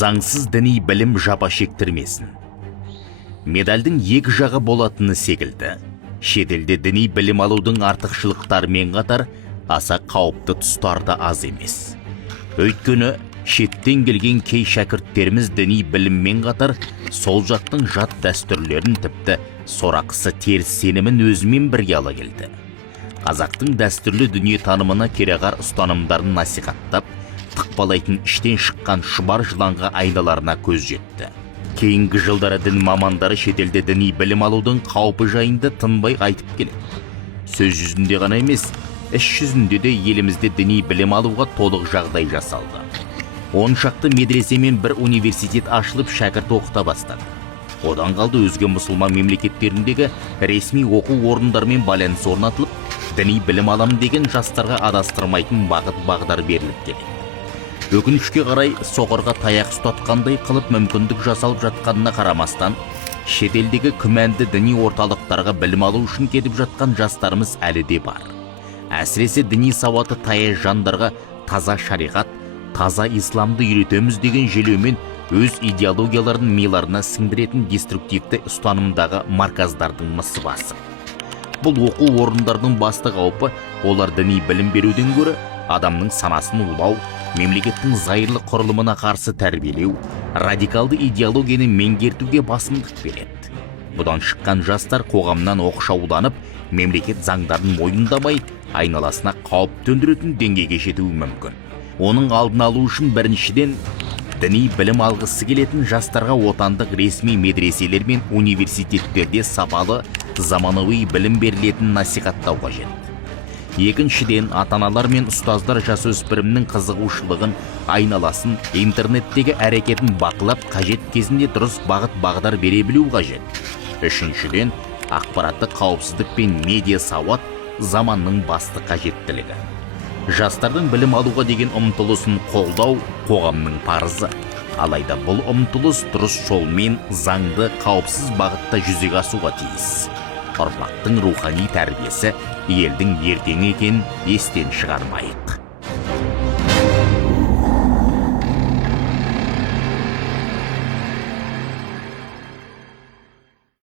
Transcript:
заңсыз діни білім жапа шектірмесін. Медальдің екі жағы болатыны секілді, шетелде діни білім алудың артықшылықтарымен қатар аса қауіпті тұстары аз емес. Өйткені шеттен келген кей шәкірттеріміз діни біліммен қатар сол жақтың жат дәстүрлерін тіпті сорақысы теріс сенімін өзімен бірге ала келді. Қазақтың дәстүрлі дүниетанымына кереғар ұстанымдарын насихаттап, тықпалайтын іштен шыққан шұбар жыланға айналарына көз жетті. Кейінгі жылдары дін мамандары шетелде діни білім алудың қаупі жайында тынбай айтып келеді. Сөз жүзінде ғана емес, іс жүзінде де елімізде діни білім алуға толық жағдай жасалды. 10 шақты медресе мен бір университет ашылып шәкірт оқыта бастады. Одан қалды өзге мұсылман мемлекеттеріндегі ресми оқу орындарымен байланыс орнатылып, діни білім алам деген жастарға адастырмайтын бағыт-бағдар беріліп келеді. Өкінішке қарай соқырға таяқ ұстатқандай қылып мүмкіндік жасалып жатқанына қарамастан, шетелдегі күмәнді діни орталықтарға білім алу үшін кетіп жатқан жастарымыз әлі де бар. Әсіресе діни сауаты таяз жандарға таза шариғат, таза исламды үйретеміз деген желеумен өз идеологияларын миларына сіңдіретін деструктивті ұстанымдағы марказдардың мысы басым. Бұл оқу орындардың басты қаупі олар діни білім беруден гөрі адамның санасын улау, мемлекеттің зайырлы құрылымына қарсы тәрбиелеу, радикалды идеологияны меңгертуге басымдық береді. Бұдан шыққан жастар қоғамнан оқшауланып, мемлекет заңдарын мойындамай, айналасына қауіп төндіретін деңгейге жетуі мүмкін. Оның алдын алу үшін біріншіден діни білім алғысы келетін жастарға отандық ресми медреселер мен университеттерде сапалы, заманауи білім берілетін насихаттау қажет. Екіншіден, ата-аналар мен ұстаздар жасөспірімнің қызығушылығын, айналасын, интернеттегі әрекетін бақылап, қажет кезінде дұрыс бағыт-бағдар бере білу қажет. Үшіншіден, ақпараттық қауіпсіздік пен медиа сауат заманның басты қажеттілігі. Жастардың білім алуға деген ұмтылысын қолдау қоғамның парызы. Алайда бұл ұмтылыс дұрыс жолмен заңды қауіпсіз бағытта жүзеге асуға тиіс. Ұрпақтың рухани тәрбиесі елдің ертеңі екенін естен шығармайық.